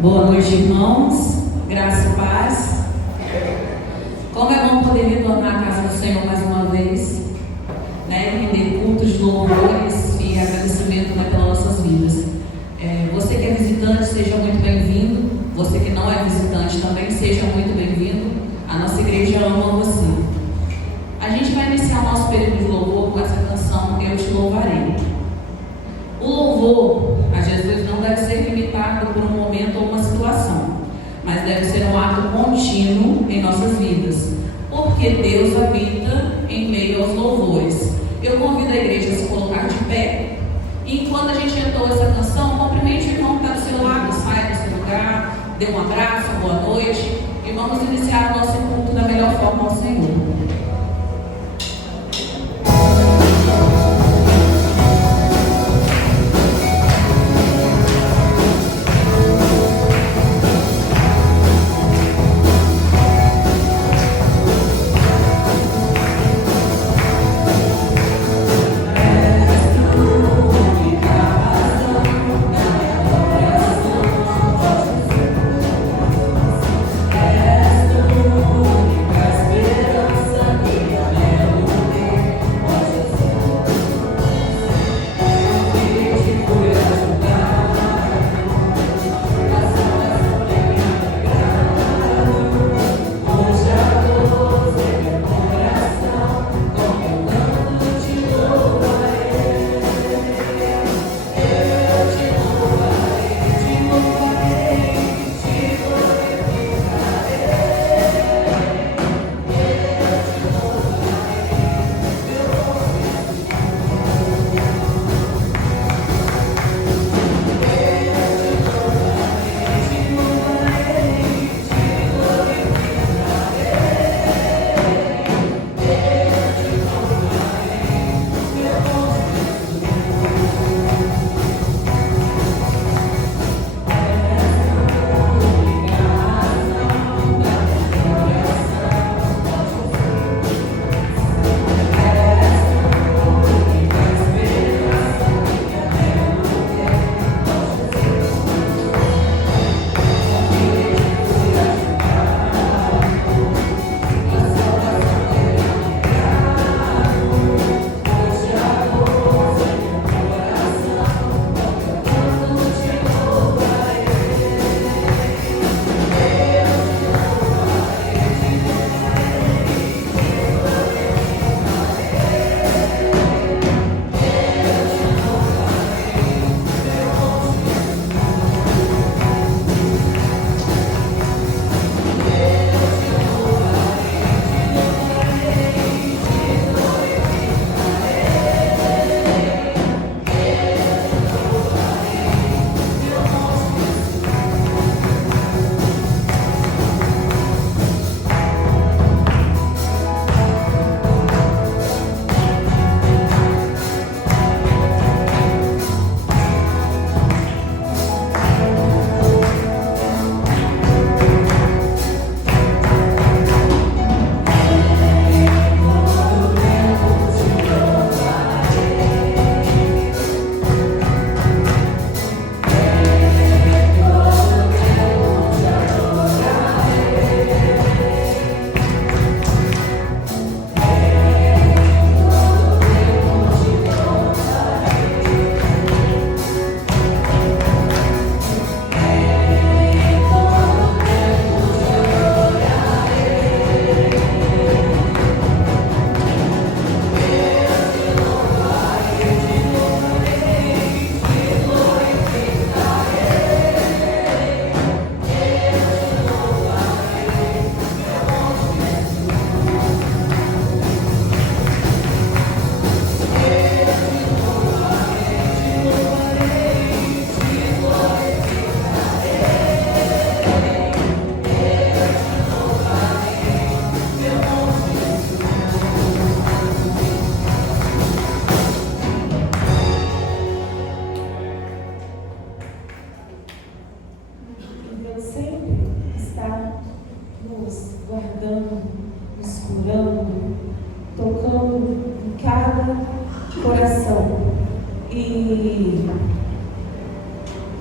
Boa noite, irmãos. Graça e paz. Como é bom poder retornar à casa do Senhor mais uma vez, né? Render cultos de louvores e agradecimento pelas nossas vidas. Você que é visitante, seja muito bem-vindo. Você que não é visitante também, seja muito bem-vindo. A nossa igreja ama você. A gente vai iniciar o nosso período de louvor com essa canção Eu Te Louvarei. O louvor, às vezes, não deve ser limitado por um momento ou uma situação, mas deve ser um ato contínuo em nossas vidas, porque Deus habita em meio aos louvores. Eu convido a igreja a se colocar de pé, e enquanto a gente entoa essa canção, cumprimente o irmão que está do seu lado, saia do seu lugar, dê um abraço, boa noite, e vamos iniciar o nosso culto da melhor forma ao Senhor.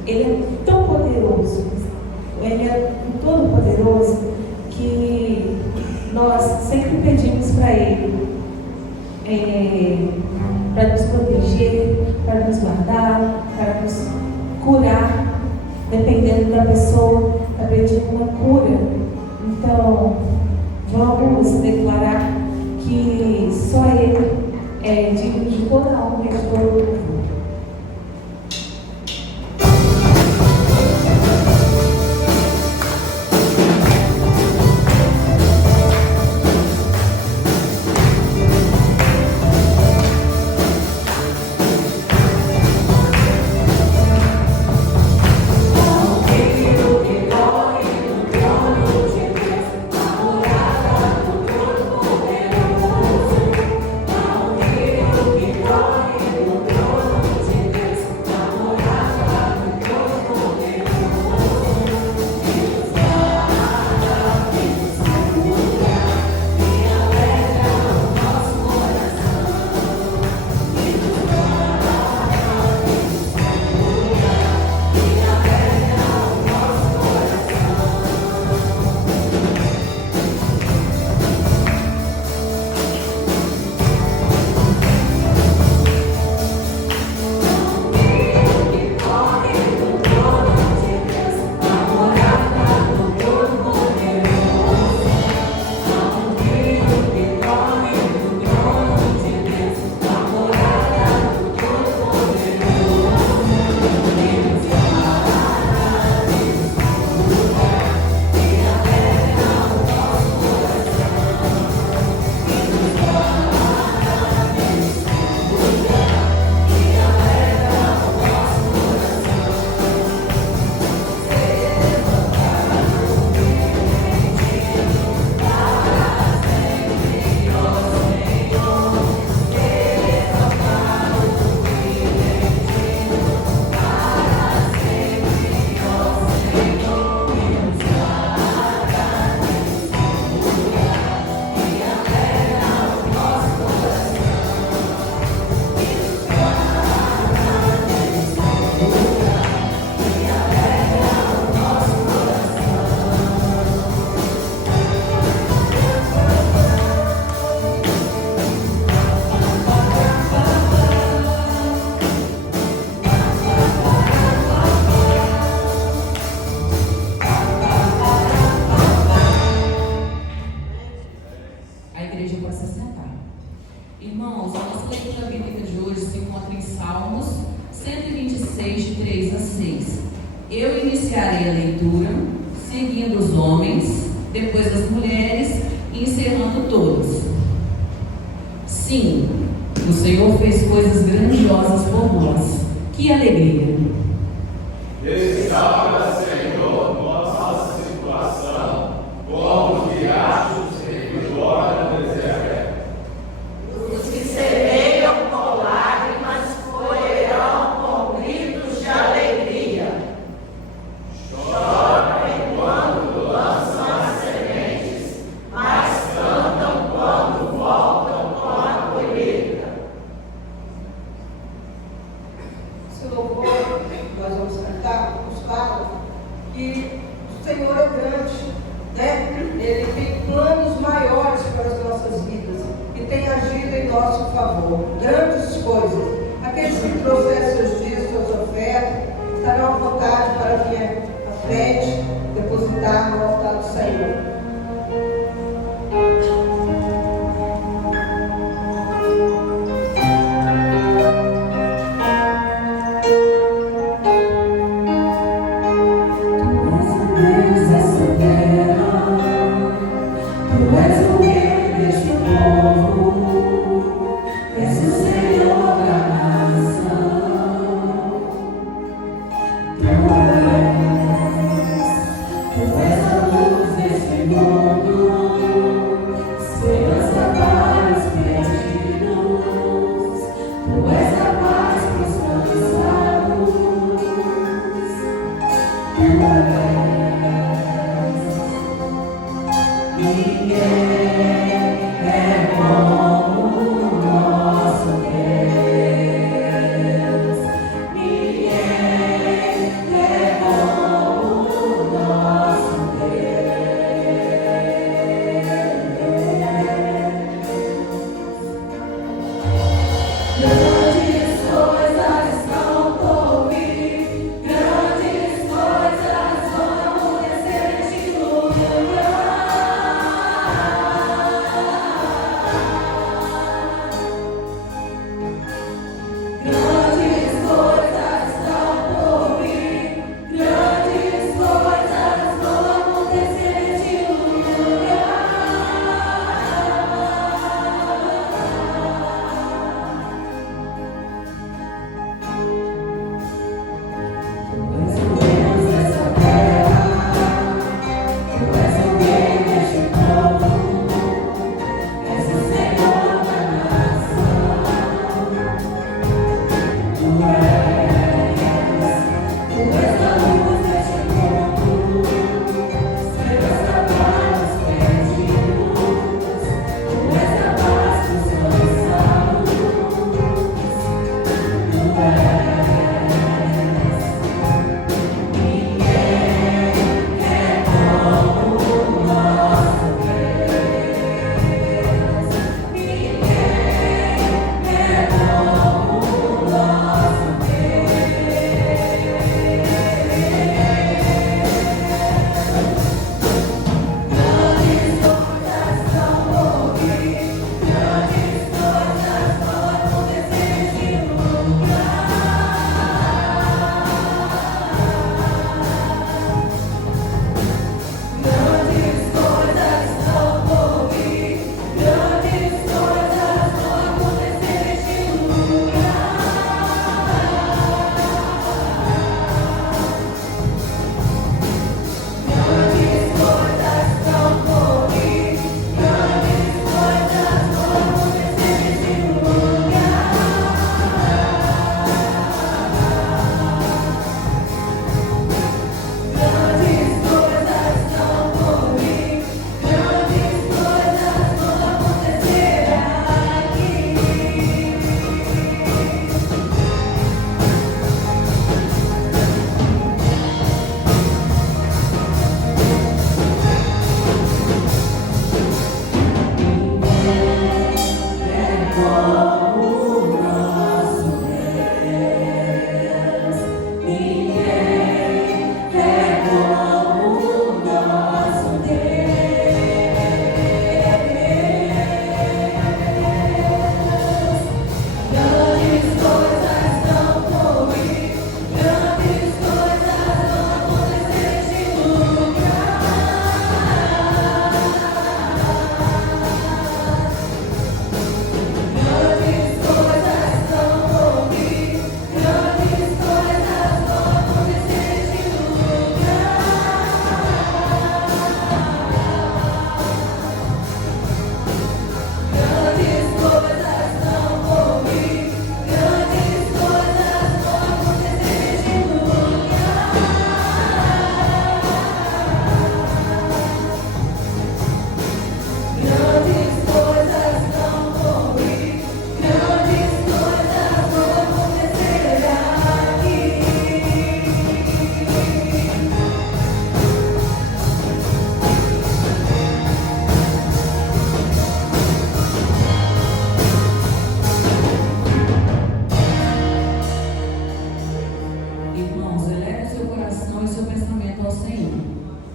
Ele é tão poderoso dentro da pessoa, está pedindo uma cura. Então, vamos declarar que só Ele é digno de toda a honra e de todo o louvor. Irmãos, a nossa leitura bíblica de hoje se encontra em Salmos 126, de 3 a 6. Eu iniciarei a leitura, seguindo os homens, depois as mulheres e encerrando todos. Sim, o Senhor fez coisas grandiosas por nós. Que alegria! Restaura, Senhor, nossa situação, como os riachos que jorram no deserto. Os que semeiam com lágrimas colherão com gritos de alegria. Choram enquanto lançam as sementes, mas cantam quando voltam com a colheita. Esse louvor nós vamos cantar, nos fala que o Senhor é grande, né? Ele tem planos maiores para as nossas vidas e tem agido em nosso favor, grandes coisas. Aqueles que trouxeram seus dias, suas ofertas, estarão à vontade para vir à frente, depositar no altar do Senhor. Grandes coisas estão por vir, grandes coisas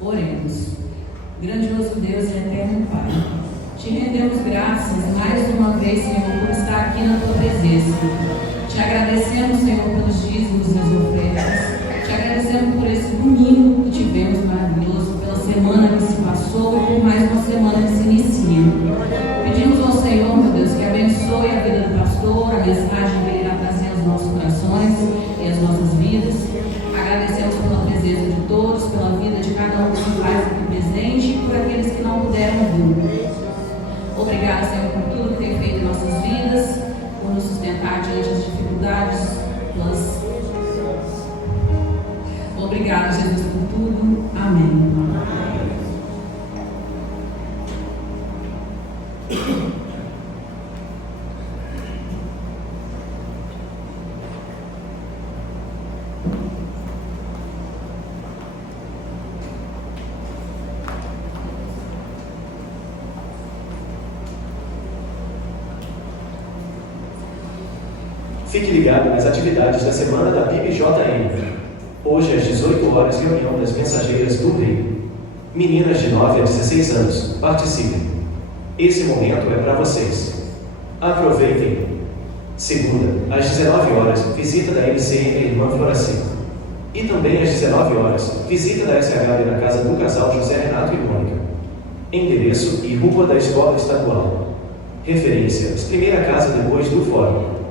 Oremos. Grandioso Deus e eterno Pai, te rendemos graças mais uma vez, Senhor, por estar aqui na tua presença. Te agradecemos, Senhor, pelos dízimos e as ofertas. Te agradecemos por esse domingo que tivemos maravilhoso, pela semana que se passou e por mais uma semana que se inicia. Pedimos ao Senhor, meu Deus, que abençoe a vida do pastor, a mensagem que ele irá trazer aos nossos corações e às nossas vidas. Agradecemos pela presença de todos, pela vida de cada um que faz aqui presente e por aqueles que não puderam vir. Obrigada, Senhor, por tudo que tem feito em nossas vidas, por nos sustentar diante das dificuldades. Obrigada, Jesus, por tudo. Amém. Fique ligado nas atividades da semana da PIBJM. Hoje, às 18 horas, reunião das mensageiras do Rei. Meninas de 9 a 16 anos, participem. Esse momento é para vocês. Aproveitem. Segunda, às 19 horas, visita da MCM Irmã Floraci. E também às 19 horas, visita da SHB na casa do casal José Renato e Mônica. Endereço e rua da Escola Estadual. Referência, primeira casa depois do fórum.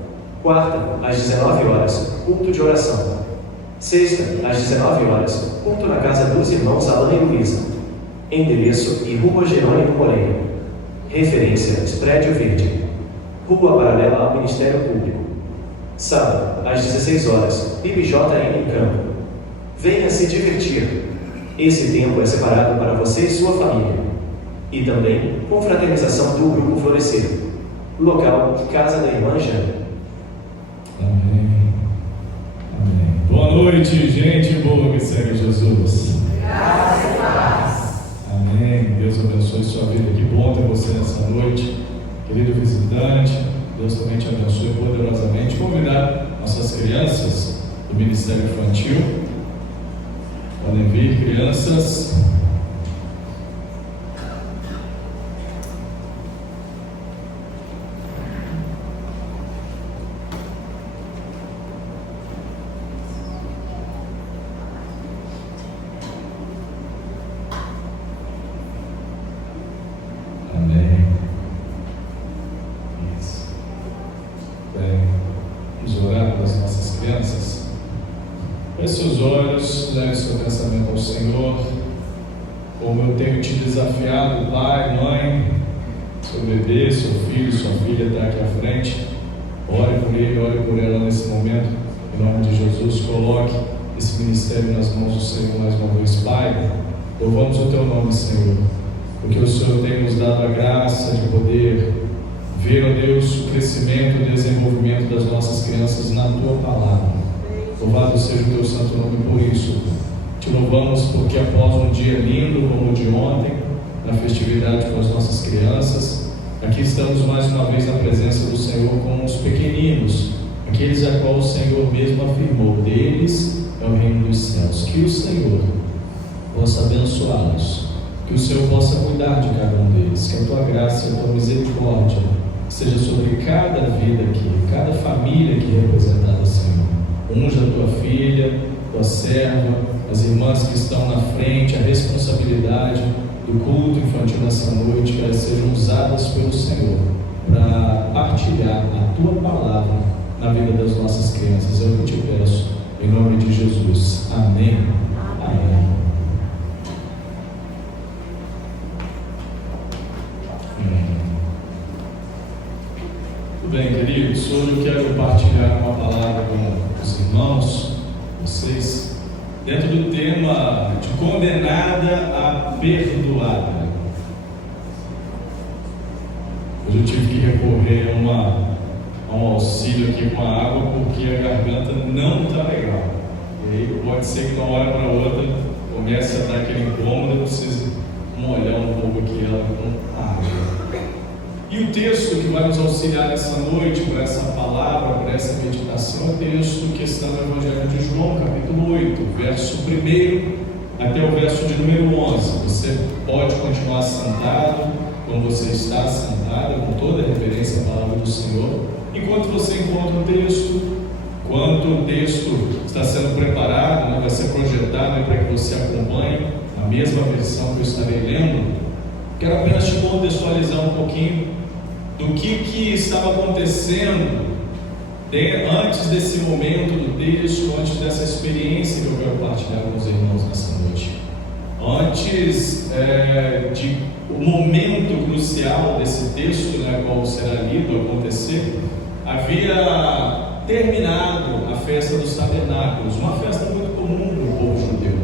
Quarta, às 19 horas, culto de oração. Sexta, às 19 horas, culto na casa dos irmãos Alan e Luísa. Endereço e rua Jerônimo Moreira. Referência, Prédio Verde. Rua paralela ao Ministério Público. Sábado, às 16 horas, PIBJM em campo. Venha se divertir. Esse tempo é separado para você e sua família. E também confraternização do Grupo Florescer. Local, Casa da Irmã Jana. Amém. Amém. Boa noite, gente boa que segue Jesus. Graças a Deus. Amém. Deus abençoe sua vida. Que bom ter você nessa noite. Querido visitante, Deus também te abençoe poderosamente. Convidar nossas crianças do Ministério Infantil. Podem vir, crianças. Desafiado, pai, mãe, seu bebê, seu filho, sua filha está aqui à frente. Ore por ele, ore por ela nesse momento. Em nome de Jesus, coloque esse ministério nas mãos do Senhor mais uma vez. Pai, louvamos o teu nome, Senhor, porque o Senhor tem nos dado a graça de poder ver, ó Deus, o crescimento e o desenvolvimento das nossas crianças na tua palavra. Louvado seja o teu santo nome por isso. Te louvamos porque após um dia lindo como o de ontem, na festividade com as nossas crianças, aqui estamos mais uma vez na presença do Senhor com os pequeninos, aqueles a qual o Senhor mesmo afirmou, deles é o reino dos céus. Que o Senhor possa abençoá-los, que o Senhor possa cuidar de cada um deles, que a tua graça e a tua misericórdia seja sobre cada vida aqui, cada família aqui representada, Senhor. Unja a tua filha, tua serva, as irmãs que estão na frente, a responsabilidade do culto infantil nessa noite, que elas sejam usadas pelo Senhor para partilhar a tua palavra na vida das nossas crianças. É o que eu te peço, em nome de Jesus. Amém. Amém. Tudo bem, queridos? Hoje eu quero partilhar uma palavra com os irmãos, vocês, dentro do tema de condenada a perdoada. Hoje eu tive que recorrer a um auxílio aqui com a água, porque a garganta não está legal. E aí pode ser que de uma hora para outra comece a dar aquele incômodo, eu preciso molhar um pouco aqui ela com água. E o texto que vai nos auxiliar nessa noite, por essa palavra, por essa meditação, é o texto que está no Evangelho de João, capítulo 8, verso 1 até o verso de número 11. Você pode continuar sentado, como você está sentado, com toda a reverência à palavra do Senhor, enquanto você encontra o texto. Enquanto o texto está sendo preparado, vai ser projetado para que você acompanhe a mesma versão que eu estarei lendo, quero apenas te contextualizar um pouquinho do que estava acontecendo antes desse momento do texto, antes dessa experiência que eu quero partilhar com os irmãos nessa noite. Antes o momento crucial desse texto, qual será lido, acontecer, havia terminado a festa dos tabernáculos, uma festa muito comum no povo judeu,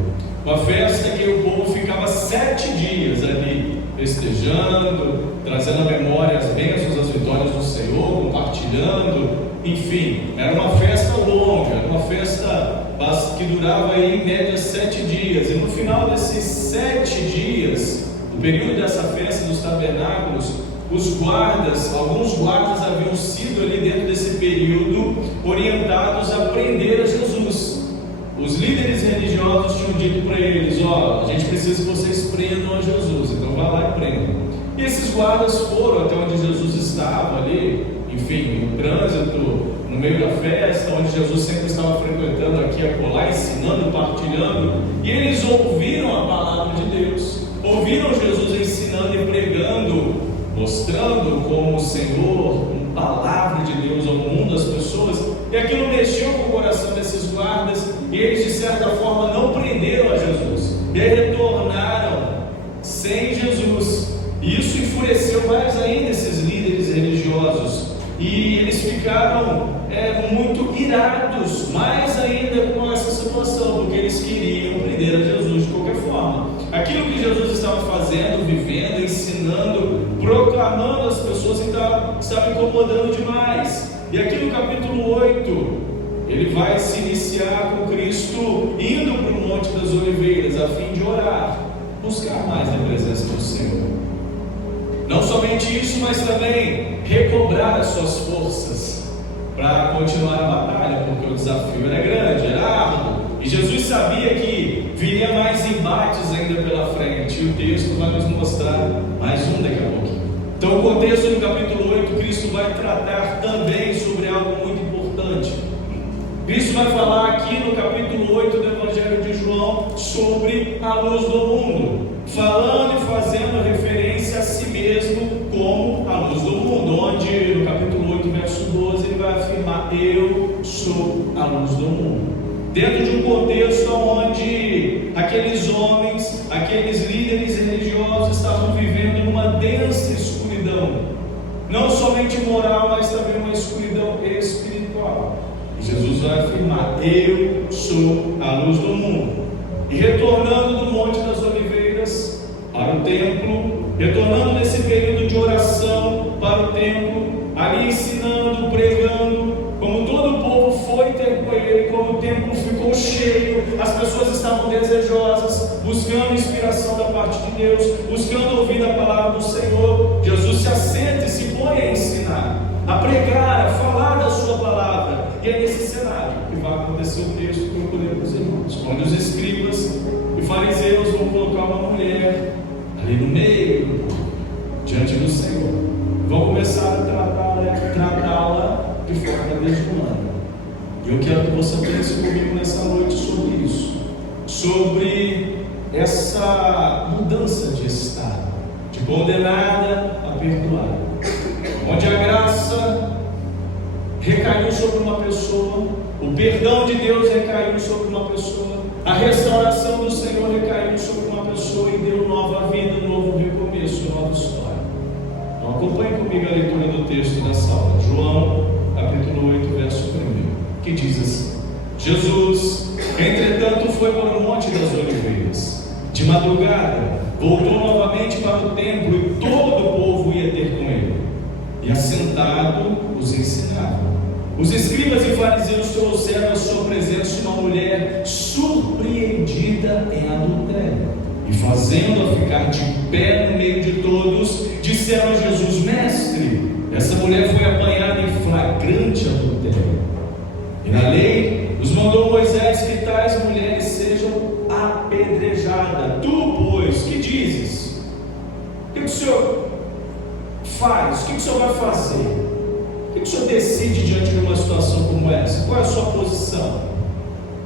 uma festa que o povo ficava 7 dias ali festejando, trazendo à memória as bênçãos, as vitórias do Senhor, compartilhando, enfim, era uma festa longa, era uma festa que durava aí, em média 7 dias, e no final desses 7 dias, no período dessa festa dos tabernáculos, alguns guardas haviam sido ali dentro desse período orientados a prender a Jesus. Os líderes religiosos tinham dito para eles: a gente precisa que vocês prendam a Jesus, então vá lá e prendam. E esses guardas foram até onde Jesus estava ali, enfim, no trânsito, no meio da festa, onde Jesus sempre estava frequentando aqui e acolá, ensinando, partilhando, e eles ouviram a palavra de Deus, ouviram Jesus ensinando e pregando, mostrando como o Senhor, a palavra de Deus ao mundo, às pessoas, e aquilo mexeu com o coração desses guardas, e eles de certa forma não prenderam a Jesus, e retornaram sem Jesus, e isso enfureceu mais ainda esses líderes religiosos, e eles ficaram muito irados, mais ainda com essa situação, porque eles queriam prender a Jesus de qualquer forma. Aquilo que Jesus estava fazendo, vivendo, ensinando, proclamando às pessoas, estava incomodando demais. E aqui no capítulo 8, ele vai se iniciar com Cristo indo para o Monte das Oliveiras, a fim de orar, buscar mais a presença do Senhor. Não somente isso, mas também recobrar as suas forças para continuar a batalha, porque o desafio era grande, era árduo, e Jesus sabia que viria mais embates ainda pela frente, e o texto vai nos mostrar mais um daqui a pouquinho. Então, o contexto do capítulo 8, Cristo vai tratar também sobre algo muito importante. Cristo vai falar aqui no capítulo 8 do Evangelho de João sobre a luz do mundo, falando e fazendo referência a si mesmo como a luz do mundo, onde no capítulo 8, verso 12, ele vai afirmar: eu sou a luz do mundo. Dentro de um contexto onde aqueles homens, aqueles líderes religiosos estavam vivendo numa densa escuridão, não somente moral, mas também uma escuridão espiritual. E Jesus vai afirmar: eu sou a luz do mundo. E retornando do Monte das Oliveiras para o templo, retornando nesse período de oração para o templo, ali ensinando, pregando, como todo o povo foi ter com ele, como o templo ficou cheio, as pessoas estavam desejosas, buscando inspiração da parte de Deus, buscando ouvir a palavra do Senhor. Jesus se assenta e se põe a ensinar, a pregar, a falar da sua palavra. E é nesse cenário que vai acontecer o texto que eu colhi para os irmãos, onde os escribas e fariseus vão colocar uma mulher ali no meio, diante do Senhor, vão começar a tratá-la de forma desumana. E eu quero que você pense comigo nessa noite sobre isso, sobre essa mudança de estado, de condenada a perdoar, onde a graça recaiu sobre uma pessoa, o perdão de Deus recaiu sobre uma pessoa, a restauração do Senhor recaiu sobre uma pessoa e deu nova vida, um novo recomeço, nova história. Então acompanhe comigo a leitura do texto dessa aula, João capítulo 8, verso 1, que diz assim: Jesus, entretanto, foi para o Monte das Oliveiras. De madrugada, voltou novamente para o templo e todo o povo ia ter com ele. E assentado, os ensinava. Os escribas e fariseus trouxeram à sua presença uma mulher surpreendida em adultério. E fazendo-a ficar de pé no meio de todos, disseram a Jesus: Mestre, essa mulher foi apanhada em flagrante adultério. E na lei nos mandou Moisés que tais mulheres sejam apedrejada. Tu, pois, que dizes? O que o Senhor faz? O que o Senhor vai fazer? O que o Senhor decide diante de uma situação como essa? Qual é a sua posição?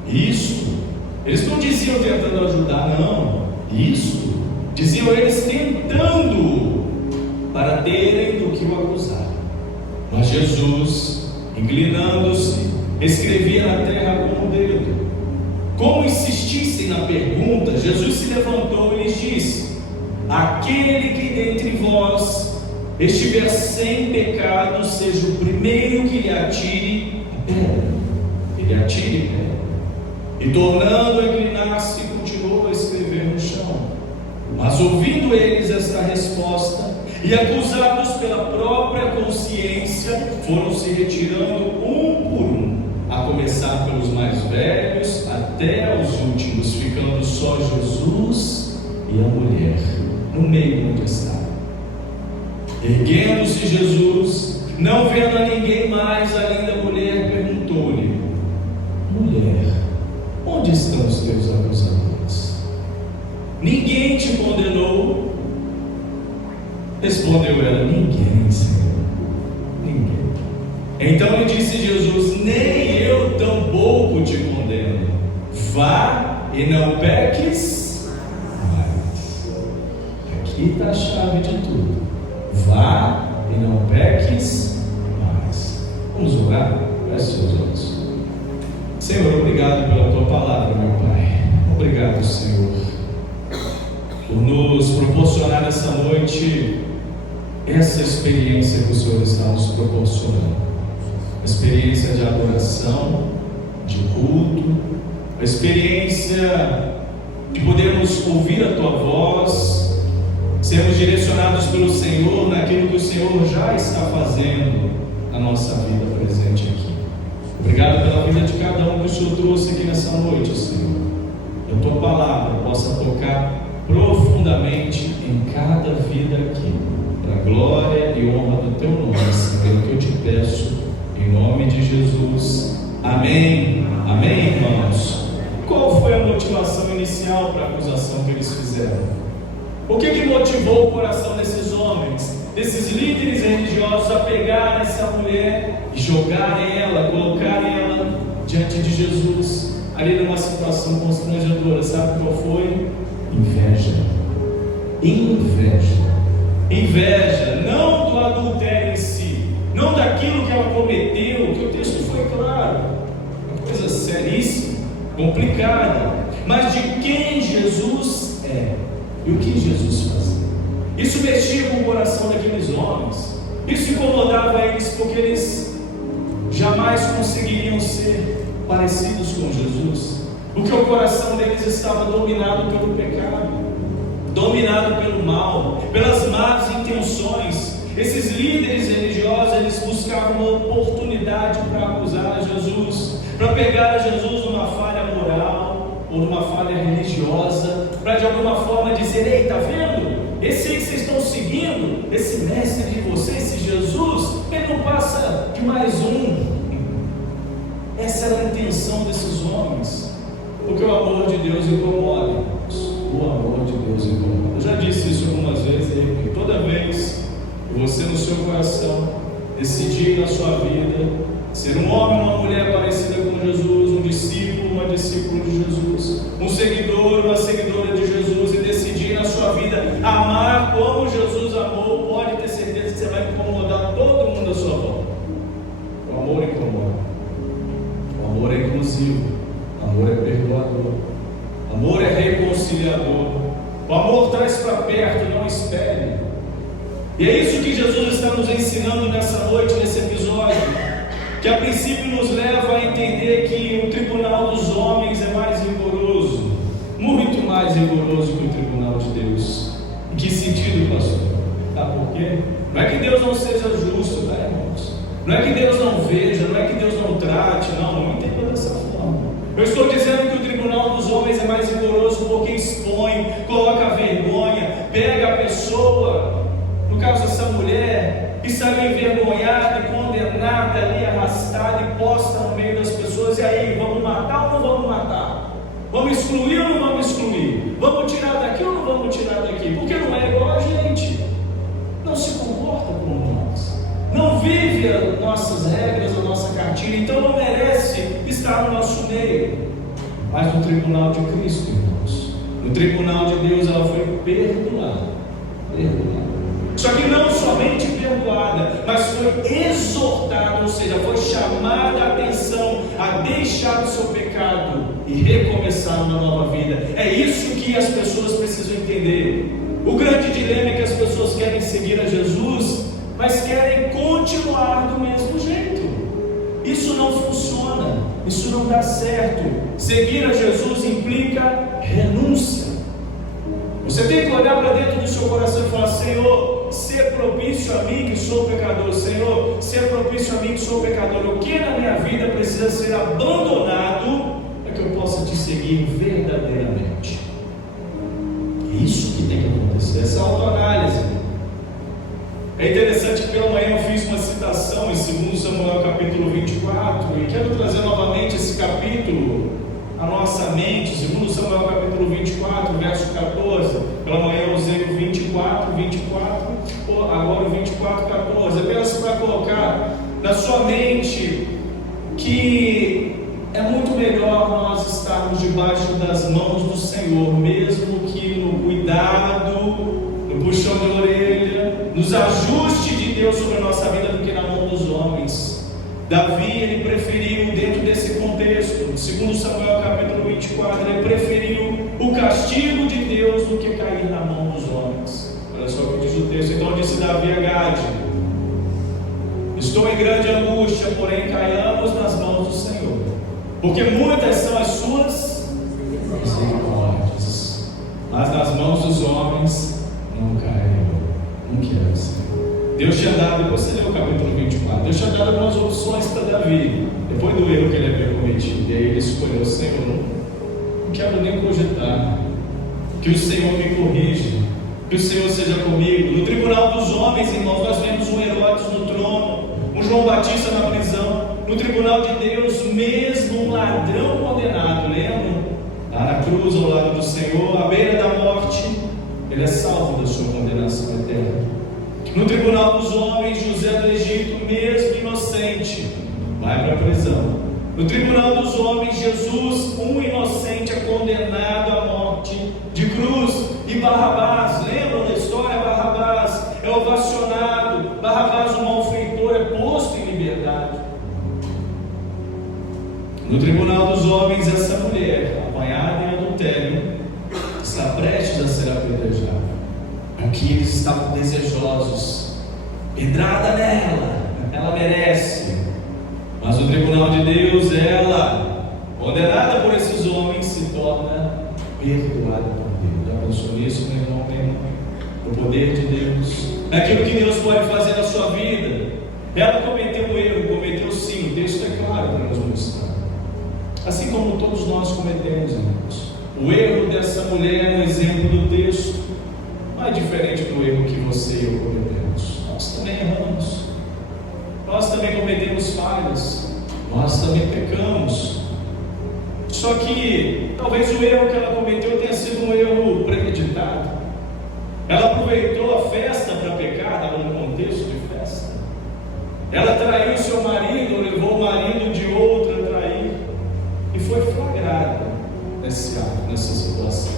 Isso, eles não diziam tentando ajudar, não. Isso, diziam eles tentando, para terem do que o acusar. Mas Jesus, inclinando-se, escrevia na terra com o dedo. Como insistissem na pergunta, Jesus se levantou e lhes disse: aquele que dentre vós estiver sem pecado, seja o primeiro que lhe atire a pedra. Ele atire a pedra. E tornando a inclinar-se, continuou a escrever no chão. Mas ouvindo eles esta resposta, e acusados pela própria consciência, foram se retirando um por um, a começar pelos mais velhos até os últimos, ficando só Jesus e a mulher no meio onde estava. Erguendo-se Jesus, não vendo a ninguém mais além da mulher, perguntou-lhe: mulher, onde estão os teus acusadores? Ninguém te condenou? Respondeu ela: ninguém, Senhor, ninguém. Então lhe disse Jesus: nem eu tampouco te condeno. Vá e não peques mais. Aqui está a chave de tudo. Vá e não peques mais. Vamos orar? Feche seus olhos. Senhor, obrigado pela tua palavra, meu Pai. Obrigado, Senhor, por nos proporcionar essa noite essa experiência que o Senhor está nos proporcionando. A experiência de adoração, de culto, a experiência de podermos ouvir a tua voz, sermos direcionados pelo Senhor naquilo que o Senhor já está fazendo na nossa vida presente aqui. Obrigado pela vida de cada um que o Senhor trouxe aqui nessa noite, Senhor. Que a tua palavra possa tocar profundamente em cada vida aqui, para a glória e honra do teu nome, Senhor, que eu te peço, em nome de Jesus. Amém. Amém, irmãos. Qual foi a motivação inicial para a acusação que eles fizeram? O que motivou o coração desses homens, desses líderes religiosos, a pegar essa mulher e jogarem ela, colocarem ela diante de Jesus, ali numa situação constrangedora? Sabe qual foi? Inveja. Inveja, não do adultério em si, não daquilo que ela cometeu, que o texto foi claro, uma coisa seríssima, complicada, mas de quem Jesus é e o que Jesus fazia. Isso mexia com o coração daqueles homens, isso incomodava eles, porque eles jamais conseguiriam ser parecidos com Jesus, porque o coração deles estava dominado pelo pecado, dominado pelo mal, pelas más intenções. Esses líderes religiosos, eles buscavam uma oportunidade para acusar a Jesus, para pegar a Jesus numa falha moral ou numa falha religiosa, para de alguma forma dizer: ei, está vendo? Esse aí que vocês estão seguindo, esse mestre de vocês, esse Jesus, ele não passa de mais um. Essa era a intenção desses homens, porque o amor de Deus incomoda, irmãos. O amor de Deus incomoda. Eu já disse isso algumas vezes, e toda vez que você no seu coração decidir na sua vida ser um homem ou uma mulher parecida com Jesus, um discípulo, uma discípula de Jesus, um seguidor, uma seguidora de Jesus, e decidir na sua vida amar como Jesus amou, pode ter certeza que você vai incomodar todo mundo à sua volta. O amor incomoda. O amor é inclusivo. O amor é perdoador. O amor é reconciliador. O amor traz para perto, não espere. E é isso que Jesus está nos ensinando nessa noite, nesse episódio, que a princípio nos leva a entender que o tribunal dos homens é mais rigoroso, muito mais rigoroso que o tribunal de Deus. Em que sentido, pastor? Sabe por quê? Não é que Deus não seja justo, tá, irmãos? Não é que Deus não veja, não é que Deus não trate, não entenda dessa forma. Eu estou dizendo que o tribunal dos homens é mais rigoroso porque expõe, coloca vergonha, pega a pessoa, no caso essa mulher, que saiu envergonhada e condenada ali, arrastada e posta no meio das pessoas, e aí, vamos matar ou não vamos matar? Vamos excluir ou não vamos excluir? Vamos tirar daqui ou não vamos tirar daqui? Porque não é igual a gente. Não se comporta como nós. Não vive as nossas regras, a nossa cartilha. Então não merece estar no nosso meio. Mas no tribunal de Cristo, irmãos, no tribunal de Deus, ela foi perdoada. Só que não somente perdoada, mas foi exortada, ou seja, foi chamada a atenção a deixar o seu pecado e recomeçar uma nova vida. É isso que as pessoas precisam entender. O grande dilema é que as pessoas querem seguir a Jesus, mas querem continuar do mesmo jeito. Isso não funciona, isso não dá certo. Seguir a Jesus implica renúncia. Você tem que olhar para dentro do seu coração e falar: Senhor, ser propício a mim que sou pecador. Senhor, ser propício a mim que sou pecador. O que na minha vida precisa ser abandonado para que eu possa te seguir verdadeiramente? É isso que tem que acontecer, essa autoanálise. É interessante que pela manhã eu fiz uma citação em 2 Samuel capítulo 24 e quero trazer novamente esse capítulo à nossa mente. 2 Samuel capítulo 24, verso 14. Pela manhã eu usei o 24, agora o 24, 14. Apenas para colocar na sua mente que é muito melhor nós estarmos debaixo das mãos do Senhor, mesmo que no cuidado, no puxão de orelha, nos ajustes de Deus sobre a nossa vida, do que na mão dos homens. Davi, ele preferiu, dentro desse contexto, 2 Samuel capítulo 24, ele preferiu o castigo de Deus do que cair na mão dos homens. Olha só o que diz o texto. Então disse Davi a Gade: estou em grande angústia, porém caiamos nas mãos do Senhor, porque muitas são as suas misericórdias, mas nas mãos dos homens não cairão. Não quero, Senhor. Deus tinha dado, você leu o capítulo 24, Deus tinha dado algumas opções para Davi, depois do erro que ele havia cometido, e aí ele escolheu: Senhor, não quero nem cogitar, que o Senhor me corrija, que o Senhor seja comigo. No tribunal dos homens, irmãos, nós vemos um Herodes no trono, um João Batista na prisão. No tribunal de Deus, mesmo um ladrão condenado, lembra? Lá na cruz, ao lado do Senhor, à beira da morte, ele é salvo da sua condenação eterna. No tribunal dos homens, José do Egito, mesmo inocente, vai para a prisão. No tribunal dos homens, Jesus, um inocente, é condenado à morte de cruz. E Barrabás, lembram da história? Barrabás é ovacionado, Barrabás, o malfeitor, é posto em liberdade. No tribunal dos homens, essa mulher, apanhada em adultério, está prestes a ser apedrejada. Aqui eles estavam desejosos, pedrada nela, ela merece. Mas no tribunal de Deus, ela, condenada por esses homens, se torna perdoada por Deus. Já pensou nisso, meu irmão? O poder de Deus, aquilo que Deus pode fazer na sua vida. Ela cometeu um erro, cometeu sim, o texto é claro para nos mostrar. Assim como todos nós cometemos, irmãos. O erro dessa mulher é um exemplo do texto. Não é diferente do erro que você e eu cometemos. Nós também erramos. Nós também cometemos falhas. Nós também pecamos. Só que talvez o erro que ela cometeu tenha sido um erro premeditado. Ela aproveitou a festa para pecar, estava no contexto de festa. Ela traiu seu marido, levou o marido de outro a trair, e foi flagrada nesse ato, nessa situação.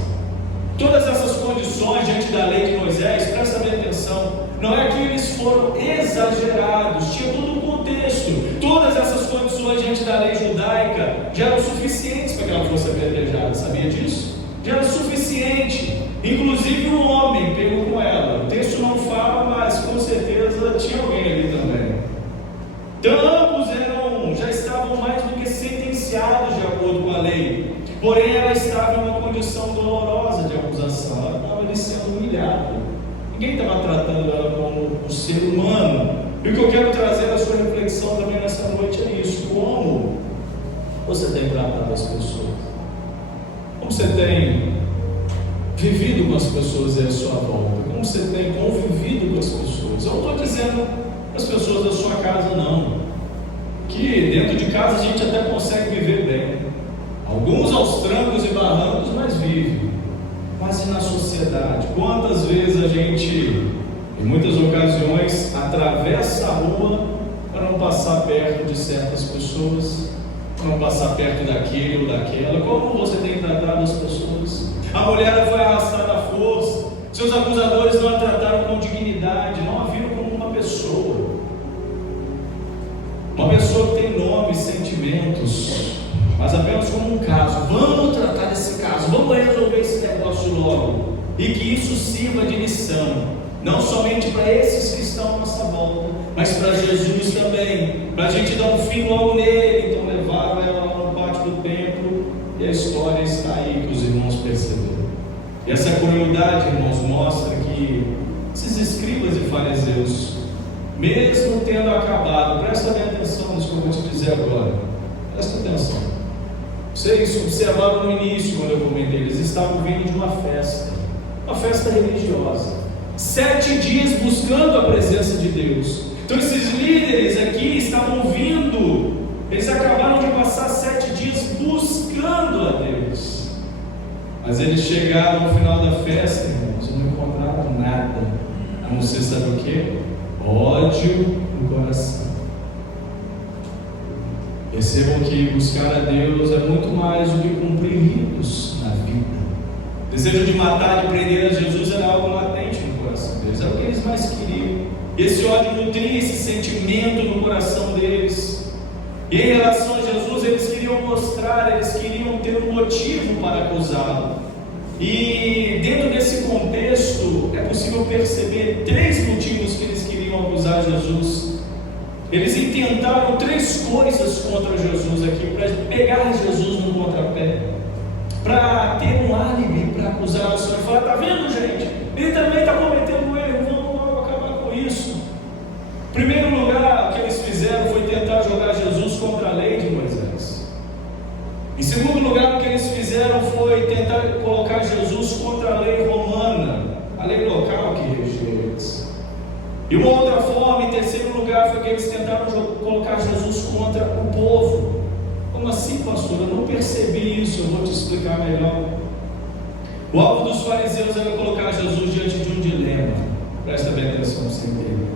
Todas essas condições diante da lei de Moisés, presta bem atenção, não é que eles foram exagerados, tinha todo um contexto. Todas essas condições diante da lei judaica já eram suficientes para que ela fosse apedrejada, sabia disso? Já era suficiente. Inclusive o homem pegou com ela. O texto não fala, mas com certeza tinha alguém ali também. Então ambos já estavam mais do que sentenciados de acordo com a lei. Porém ela estava em uma condição dolorosa de acusação. Ela estava ali sendo humilhada. Ninguém estava tratando ela como um ser humano. E o que eu quero trazer à sua reflexão também nessa noite é isso. Como você tem tratado as pessoas? Como você tem vivido com as pessoas à sua volta? Como você tem convivido com as pessoas? Eu não estou dizendo as pessoas da sua casa, não. Que dentro de casa a gente até consegue viver bem. Alguns aos trancos e barrancos, mas vivem. Mas e na sociedade? Quantas vezes a gente, em muitas ocasiões, atravessa a rua para não passar perto de certas pessoas, para não passar perto daquele ou daquela? Como você tem tratado as pessoas? A mulher foi arrastada à força, seus acusadores não a trataram com dignidade, não a viram como uma pessoa que tem nome e sentimentos, mas apenas como um caso. Vamos tratar desse caso, vamos resolver esse negócio logo, e que isso sirva de lição, não somente para esses que estão à nossa volta, mas para Jesus também, para a gente dar um fim logo nele. Então levaram ela lá no pátio do templo, e a história está aí que os irmãos perceberam. E essa crueldade, irmãos, mostra que esses escribas e fariseus, mesmo tendo acabado, presta bem atenção nisso que eu vou te dizer agora, presta atenção. Vocês observaram no início, quando eu comentei, eles estavam vindo de uma festa religiosa, 7 dias buscando a presença de Deus. Então esses líderes aqui estavam vindo, eles acabaram de passar 7 dias buscando a Deus, mas eles chegaram no final da festa, irmãos, e não encontraram nada, a não ser, sabe o que? Ódio no coração. Percebam que buscar a Deus é muito mais do que cumprir ritos na vida. O desejo de matar, de prender a Jesus era algo latente no coração deles, era o que eles mais queriam. Esse ódio nutria esse sentimento no coração deles. E em relação a Jesus, eles queriam mostrar, eles queriam ter um motivo para acusá-lo. E dentro desse contexto é possível perceber 3 motivos que eles queriam acusar Jesus. Eles intentaram 3 coisas contra Jesus aqui, para pegar Jesus no contrapé, para ter um álibi para acusar o Senhor e falar: está vendo, gente? Ele também está cometendo erro, vamos logo acabar com isso. Em primeiro lugar, o que eles fizeram foi tentar jogar Jesus contra a lei de Moisés. Em segundo lugar, o que eles fizeram foi tentar colocar Jesus contra a lei romana, a lei local que regia eles. E uma outra forma, em terceiro lugar, foi que eles tentaram colocar Jesus contra o povo. Como assim, pastor? Eu não percebi isso, eu vou te explicar melhor. O alvo dos fariseus era colocar Jesus diante de um dilema. Presta bem atenção para você entender.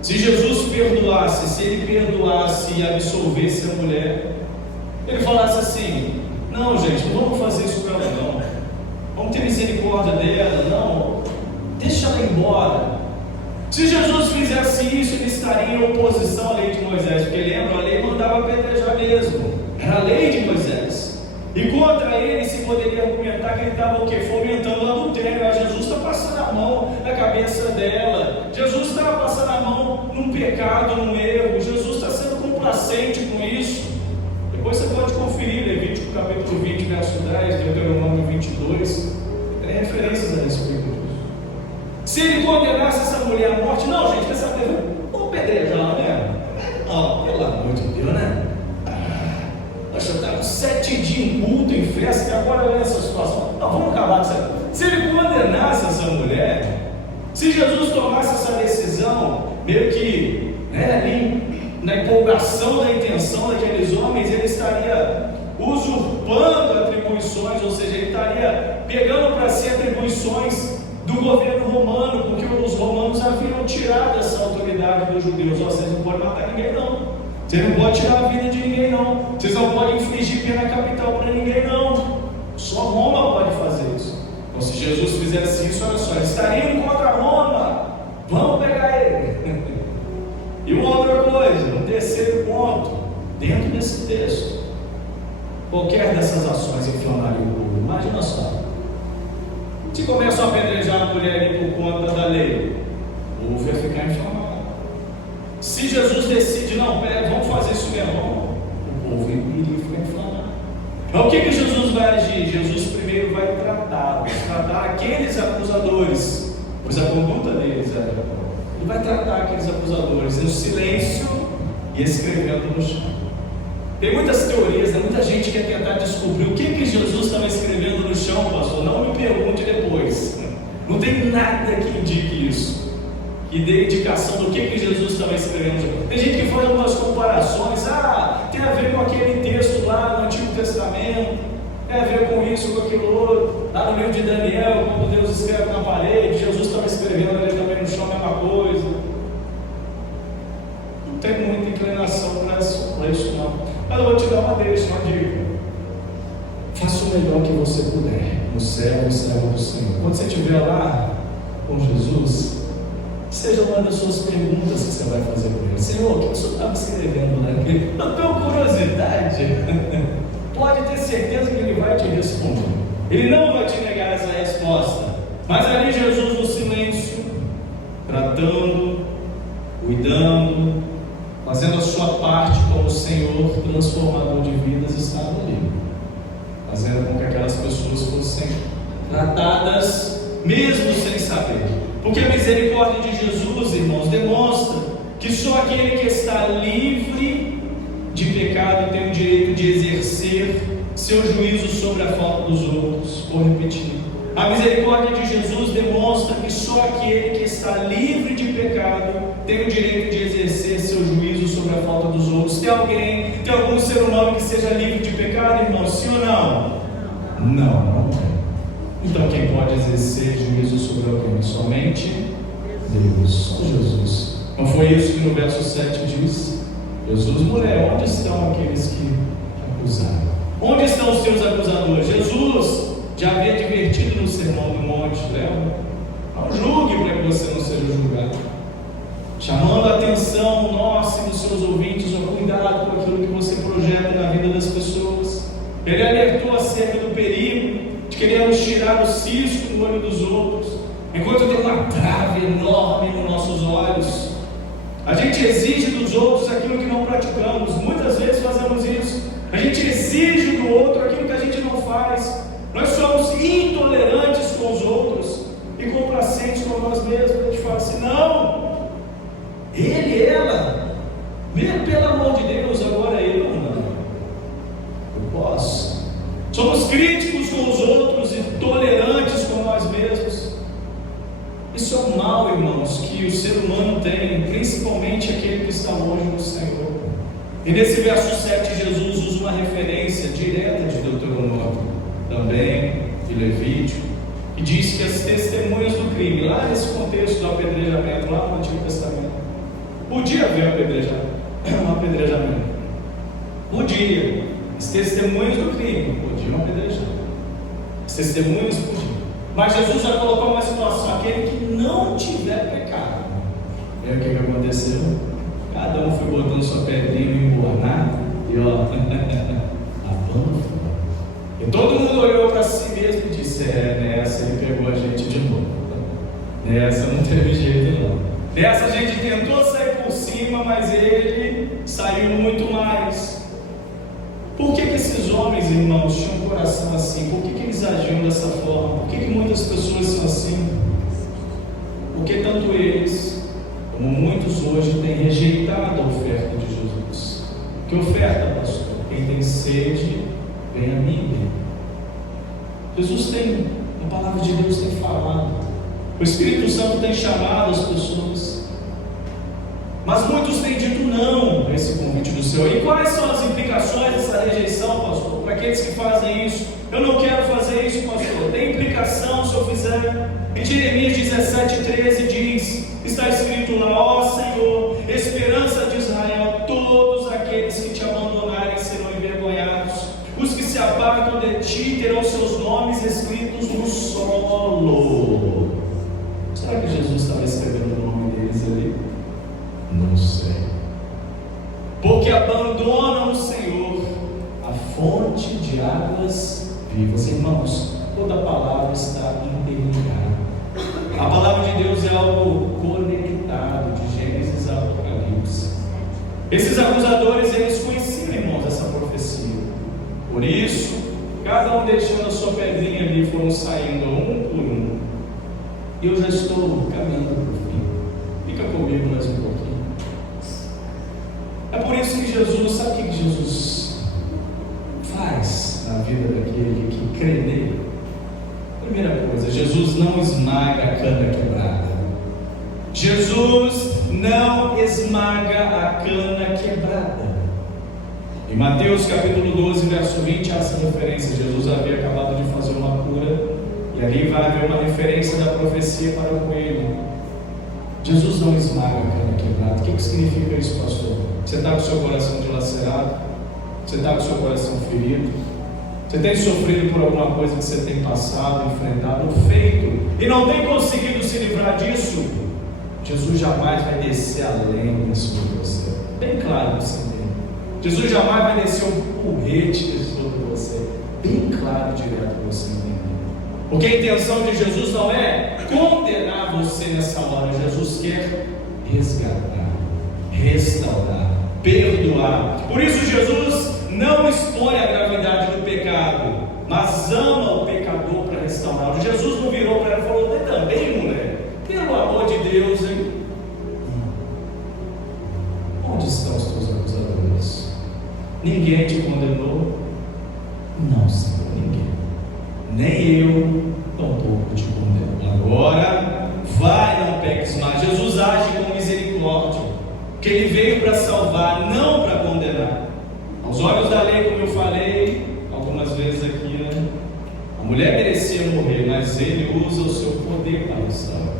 Se Jesus perdoasse, se ele perdoasse e absolvesse a mulher, ele falasse assim: não, gente, não vamos fazer isso para ela, não. Vamos ter misericórdia dela, não. Deixa ela embora. Se Jesus fizesse isso, ele estaria em oposição à lei de Moisés, porque lembra, a lei mandava apedrejar mesmo, era a lei de Moisés. E contra ele se poderia argumentar que ele estava o quê? Fomentando o adultério. Jesus está passando a mão na cabeça dela, Jesus está passando a mão num pecado, num erro, Jesus está sendo complacente com isso. Depois você pode conferir Levítico capítulo 20, verso 10, Deuteronômio 22, tem referências a respeito disso. Se ele condenasse essa mulher à morte, não, gente, quer saber? Vamos pedrejar ela mesmo? Não, pelo amor de Deus, né? Nós já estamos 7 dias em culto, em festa, e agora olha essa situação. Não, vamos acabar com isso. Se ele condenasse essa mulher, se Jesus tomasse essa decisão, meio que, ali, na empolgação da intenção daqueles homens, ele estaria usurpando atribuições, ou seja, ele estaria pegando para si atribuições do governo romano, porque os romanos haviam tirado essa autoridade dos judeus. Vocês não podem matar ninguém, não. Vocês não podem tirar a vida de ninguém, não. Vocês não podem infligir pena capital para ninguém, não. Só Roma pode fazer isso. Então, se Jesus fizesse isso, olha só, eles estariam contra Roma. Vamos pegar ele. E uma outra coisa, um terceiro ponto, dentro desse texto, qualquer dessas ações inflamaria o povo. Imagina só, se começam a apedrejar a mulher ali por conta da lei, o povo ia ficar inflamado. Se Jesus decide, não, vamos fazer isso mesmo, o povo iria ficar inflamado. Então o que Jesus vai agir? Jesus primeiro vai tratar aqueles acusadores, pois a conduta deles era: ele vai tratar aqueles acusadores no silêncio e escrevendo no chão. Tem muitas teorias, muita gente quer tentar descobrir o que Jesus estava escrevendo no chão, pastor. Não me pergunte depois. Não tem nada que indique isso, que dê indicação do que Jesus estava escrevendo. Tem gente que faz algumas comparações. Tem a ver com aquele texto lá no Antigo Testamento. tem a ver com isso, com aquilo outro. Lá no livro de Daniel, quando Deus escreve na parede, Jesus estava escrevendo ali também no chão a mesma coisa. Não tem muita inclinação para isso não. Mas eu vou te dar uma dica. Faça o melhor que você puder no servo do Senhor. Quando você estiver lá com Jesus, seja uma das suas perguntas que você vai fazer para ele. Senhor, o que o Senhor estava escrevendo lá? Eu tenho curiosidade. Pode ter certeza que Ele vai te responder. Ele não vai te negar essa resposta. Mas ali Jesus no silêncio, tratando, cuidando, fazendo a sua parte como Senhor transformador de vidas, estava ali, fazendo com que aquelas pessoas fossem tratadas mesmo sem saber. Porque a misericórdia de Jesus, irmãos, demonstra que só aquele que está livre de pecado tem o direito de exercer seu juízo sobre a falta dos outros. Vou repetir. A misericórdia de Jesus demonstra que só aquele que está livre de pecado tem o direito de exercer seu juízo sobre a falta dos outros. Tem algum ser humano que seja livre de pecado, irmão? Sim ou não? Não tem. Então quem pode exercer juízo sobre alguém? Somente Deus, só Jesus. Não foi isso que no verso 7 diz? Jesus, mulher, onde estão aqueles que acusaram? Onde estão os teus acusadores? Jesus já havia advertido no Sermão do Monte, lembra? Não julgue para que você não seja julgado. Chamando a atenção nossa e dos seus ouvintes ao cuidado com aquilo que você projeta na vida das pessoas. Ele alertou acerca do perigo de querermos tirar o cisco do olho dos outros, enquanto tem uma trave enorme nos nossos olhos. A gente exige dos outros aquilo que não praticamos. Muitas vezes fazemos isso. A gente exige do outro aquilo que a gente não faz. Nós somos intolerantes com os outros e complacentes com nós mesmos. A gente fala assim: não, ele, ela, mesmo pelo amor de Deus, agora eu não. Eu posso. Somos críticos com os outros e tolerantes com nós mesmos. Isso é um mal, irmãos, que o ser humano tem, principalmente aquele que está longe do Senhor. E nesse verso 7, Jesus usa uma referência direta de Deuteronômio, também de Levítico, e diz que as testemunhas do crime, lá nesse contexto do apedrejamento, lá no Antigo Testamento, podia haver um apedrejamento. Podia. As testemunhas do crime podiam apedrejar. As testemunhas podiam. Mas Jesus já colocou uma situação: aquele que não tiver pecado. E aí o que aconteceu? Cada um foi botando sua pedrinha embornada e ó, abandonando. E todo mundo olhou para si mesmo e disse: nessa ele pegou a gente de novo. Nessa não teve jeito não. Nessa a gente tentou sair por cima, mas ele saiu muito mais. Por que esses homens, irmãos, tinham um coração assim? Por que eles agiam dessa forma? Por que muitas pessoas são assim? Porque tanto eles, como muitos hoje, têm rejeitado a oferta de Jesus. Que oferta, pastor? Quem tem sede, vem a mim. Jesus tem, a palavra de Deus tem falado. O Espírito Santo tem chamado as pessoas. Mas muitos têm dito não a esse convite do Senhor. E quais são as implicações dessa rejeição, pastor? Para aqueles que fazem isso: eu não quero fazer isso, pastor. Tem implicação se eu fizer. Em Jeremias 17:13 diz, está escrito lá: ó Senhor, esperança de Israel, todos aqueles que te abandonarem serão envergonhados. Os que se apartam de ti terão seus nomes escritos no solo. Será que Jesus estava escrevendo o nome deles ali? Não sei. Porque abandonam o Senhor, a fonte de águas vivas. Irmãos, toda a palavra está interligada. A palavra de Deus é algo conectado, de Gênesis a Apocalipse. Esses acusadores, eles conheciam, irmãos, essa profecia. Por isso, cada um deixando a sua pedrinha ali, foram saindo um por um. E eu já estou caminhando para o fim. Fica comigo mais um pouquinho. É por isso que Jesus, sabe o que Jesus faz na vida daquele que crê nele? Primeira coisa, Jesus não esmaga a cana quebrada. Jesus não esmaga a cana quebrada. Em Mateus capítulo 12, verso 20, há essa referência. Jesus havia acabado de fazer uma cura, e ali vai haver uma referência da profecia para o coelho. Jesus não esmaga a cana quebrada. O que significa isso, pastor? Você está com o seu coração dilacerado? Você está com o seu coração ferido? Você tem sofrido por alguma coisa que você tem passado, enfrentado, feito, e não tem conseguido se livrar disso? Jesus jamais vai descer a lenha sobre você. Bem claro que você entende. Jesus jamais vai descer um porrete sobre você. Bem claro, direto para você entender. Porque a intenção de Jesus não é condenar você nessa hora. Jesus quer resgatar, restaurar, perdoar. Por isso Jesus não expõe a gravidade do pecado, mas ama o pecador para restaurá-lo. Jesus não virou para ela e falou: "Mas também, mulher, pelo amor de Deus, hein? Onde estão os teus acusadores? Ninguém te condenou?" "Não, Senhor, ninguém. Nem eu tampouco te condeno. Agora vai, não peques mais." Jesus age com misericórdia, que Ele veio para salvar, não para condenar. Aos olhos da lei, como eu falei algumas vezes aqui, né? A mulher merecia morrer, mas Ele usa o seu poder para restaurar.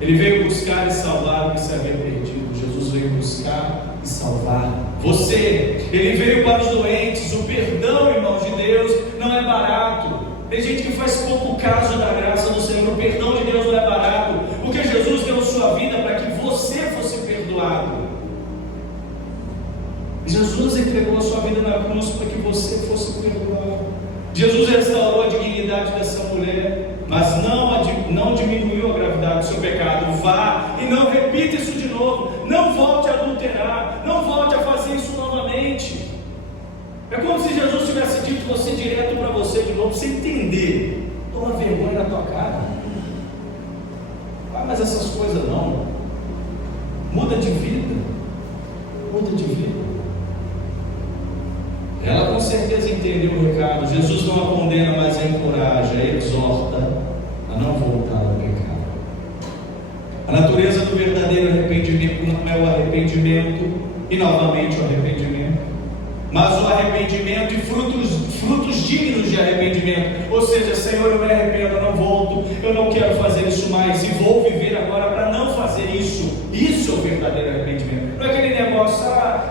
Ele veio buscar e salvar o que se havia perdido. Jesus veio buscar e salvar você. Ele veio para os doentes. O perdão, irmãos de Deus, não é barato. Tem gente que faz pouco caso da graça do Senhor. O perdão de Deus não é barato, porque Jesus deu sua vida para que você fosse perdoado. Jesus entregou a sua vida na cruz para que você fosse perdoado. Jesus restaurou a dignidade dessa mulher, mas não diminuiu a gravidade do seu pecado. Vá e não repita isso de novo. Não volte a adulterar. Não volte a fazer isso novamente. É como se Jesus tivesse dito você direto para você de novo, para você entender. Toma vergonha na tua cara. Ah, mas essas coisas não. Muda de vida. Muda de vida. Ela com certeza entendeu o recado. Jesus não a condena, mas a encoraja, a exorta a não voltar ao pecado. A natureza do verdadeiro arrependimento não é o arrependimento e novamente o arrependimento, mas o arrependimento e frutos dignos de arrependimento. Ou seja, Senhor, eu me arrependo, eu não volto, eu não quero fazer isso mais e vou viver agora para não fazer isso. Isso é o verdadeiro arrependimento. Não é aquele negócio: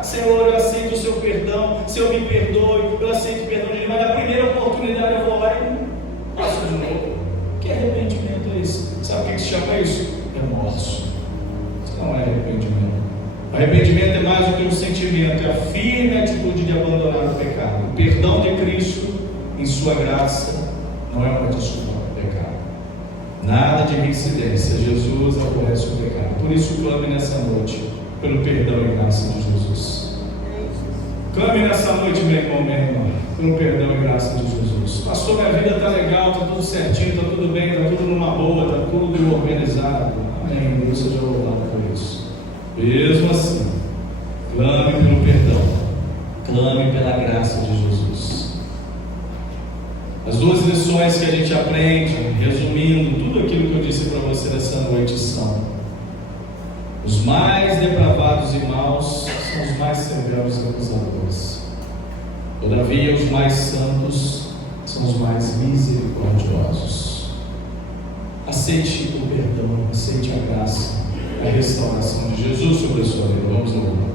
Senhor, eu aceito o seu perdão, Senhor, me perdoe, eu aceito o perdão de Deus, mas na primeira oportunidade eu vou lá e faço de novo. Que arrependimento é esse? Sabe o que se chama isso? Remorso. Isso não é arrependimento. Arrependimento é mais do que um sentimento, é a firme atitude de abandonar o pecado. O perdão de Cristo, em sua graça, não é uma desculpa para o pecado. Nada de reincidência. Jesus aborrece o pecado. Por isso, clame nessa noite pelo perdão e graça de Jesus. Clame nessa noite, meu irmão, minha irmã, pelo perdão e graça de Jesus. Pastor, minha vida está legal, está tudo certinho, está tudo bem, está tudo numa boa, está tudo organizado. Amém. Deus seja louvado por isso. Mesmo assim, clame pelo perdão, clame pela graça de Jesus. As duas lições que a gente aprende, resumindo tudo aquilo que eu disse para você nessa noite, são: os mais depravados e maus são os mais severos acusadores. Todavia, os mais santos são os mais misericordiosos. Aceite o perdão, aceite a graça, a restauração de Jesus sobre a sua vida. Vamos orar.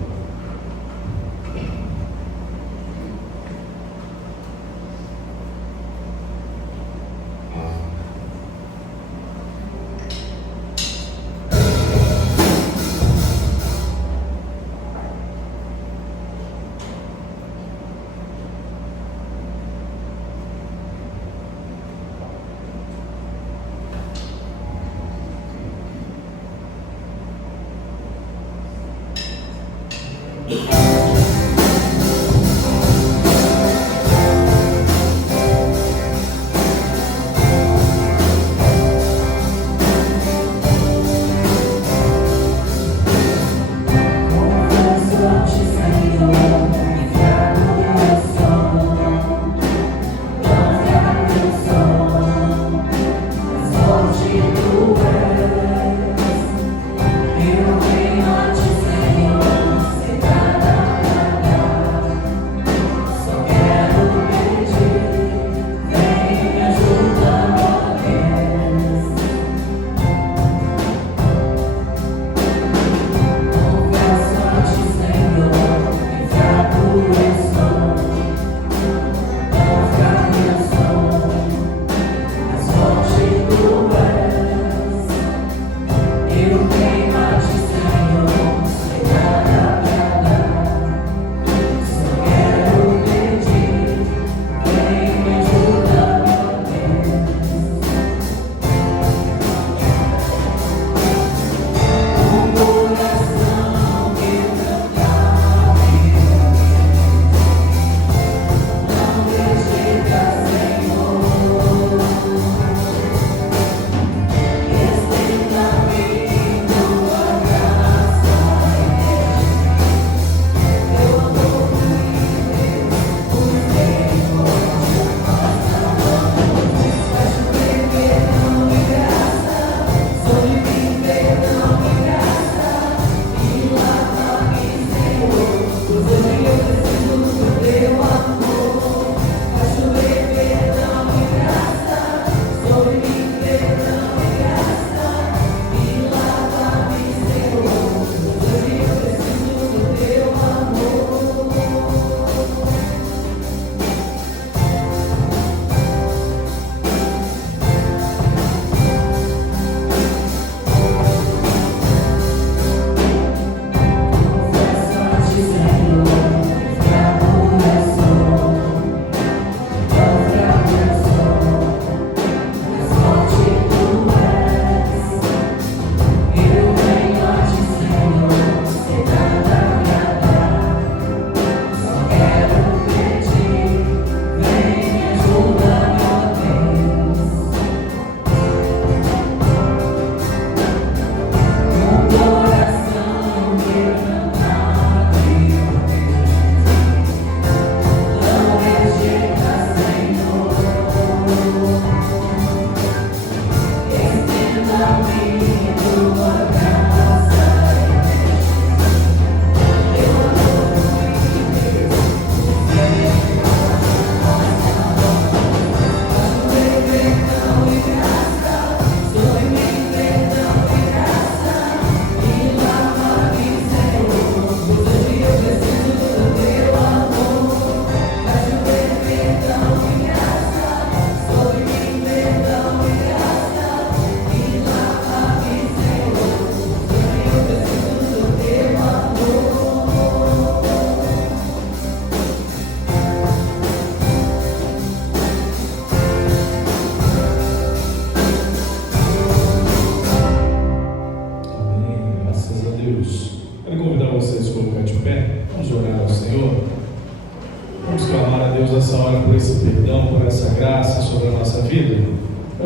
Eu venho a te, Senhor, sem nada.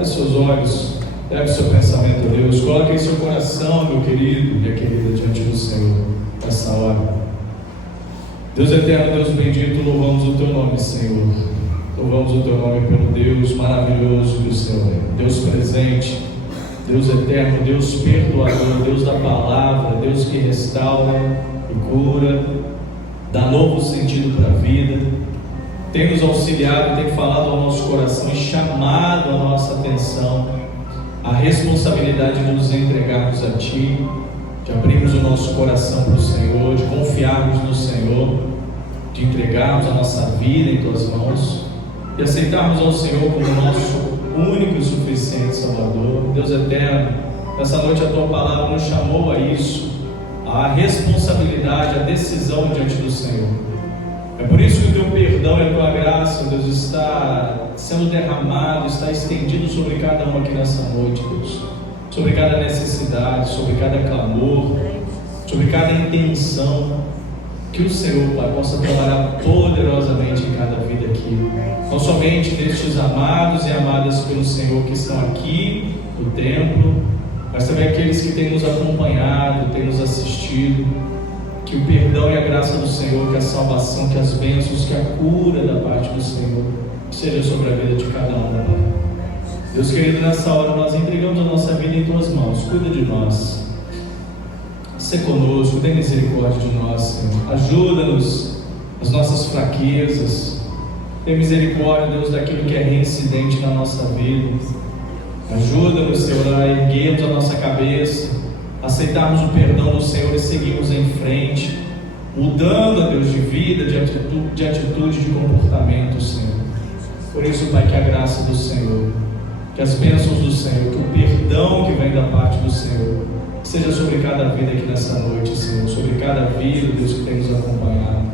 Feche seus olhos, leve seu pensamento a Deus, coloque em seu coração, meu querido e a querida, diante do Senhor, nessa hora. Deus eterno, Deus bendito, louvamos o teu nome, Senhor. Louvamos o teu nome pelo Deus maravilhoso do Senhor, Deus presente, Deus eterno, Deus perdoador, Deus da palavra, Deus que restaura e cura, dá novo sentido para a vida. Tem nos auxiliado, tem falado ao nosso coração e chamado a nossa atenção, a responsabilidade de nos entregarmos a Ti, de abrirmos o nosso coração para o Senhor, de confiarmos no Senhor, de entregarmos a nossa vida em Tuas mãos e aceitarmos ao Senhor como nosso único e suficiente Salvador. Deus eterno, essa noite a Tua palavra nos chamou a isso, a responsabilidade, a decisão diante do Senhor. É por isso que o Teu perdão e a Tua graça, Deus, está sendo derramado, está estendido sobre cada um aqui nessa noite, Deus. Sobre cada necessidade, sobre cada clamor, sobre cada intenção. Que o Senhor, Pai, possa trabalhar poderosamente em cada vida aqui. Não somente destes amados e amadas pelo Senhor que estão aqui no templo, mas também aqueles que têm nos acompanhado, têm nos assistido. Que o perdão e a graça do Senhor, que a salvação, que as bênçãos, que a cura da parte do Senhor seja sobre a vida de cada um, Pai. Deus querido, nessa hora nós entregamos a nossa vida em Tuas mãos. Cuida de nós. Sê conosco, dê misericórdia de nós, Senhor. Ajuda-nos nas nossas fraquezas. Dê misericórdia, Deus, daquilo que é reincidente na nossa vida. Ajuda-nos, Senhor, a erguermos a nossa cabeça, aceitarmos o perdão do Senhor e seguirmos em frente, mudando, a Deus, de vida, de atitude, de comportamento, Senhor. Por isso, Pai, que a graça do Senhor, que as bênçãos do Senhor, que o perdão que vem da parte do Senhor, seja sobre cada vida aqui nessa noite, Senhor, sobre cada vida, Deus, que tem nos acompanhado.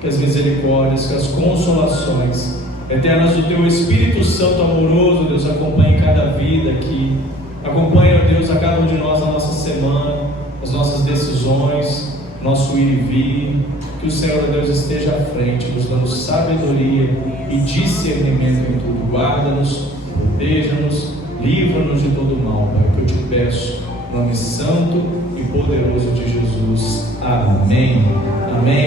Que as misericórdias, que as consolações eternas do Teu Espírito Santo amoroso, Deus, acompanhe cada vida aqui. Acompanha, Deus, a cada um de nós na nossa semana, as nossas decisões, nosso ir e vir. Que o Senhor, Deus, esteja à frente, nos dando sabedoria e discernimento em tudo. Guarda-nos, proteja-nos, livra-nos de todo mal, Pai, que eu te peço, em nome santo e poderoso de Jesus. Amém. Amém.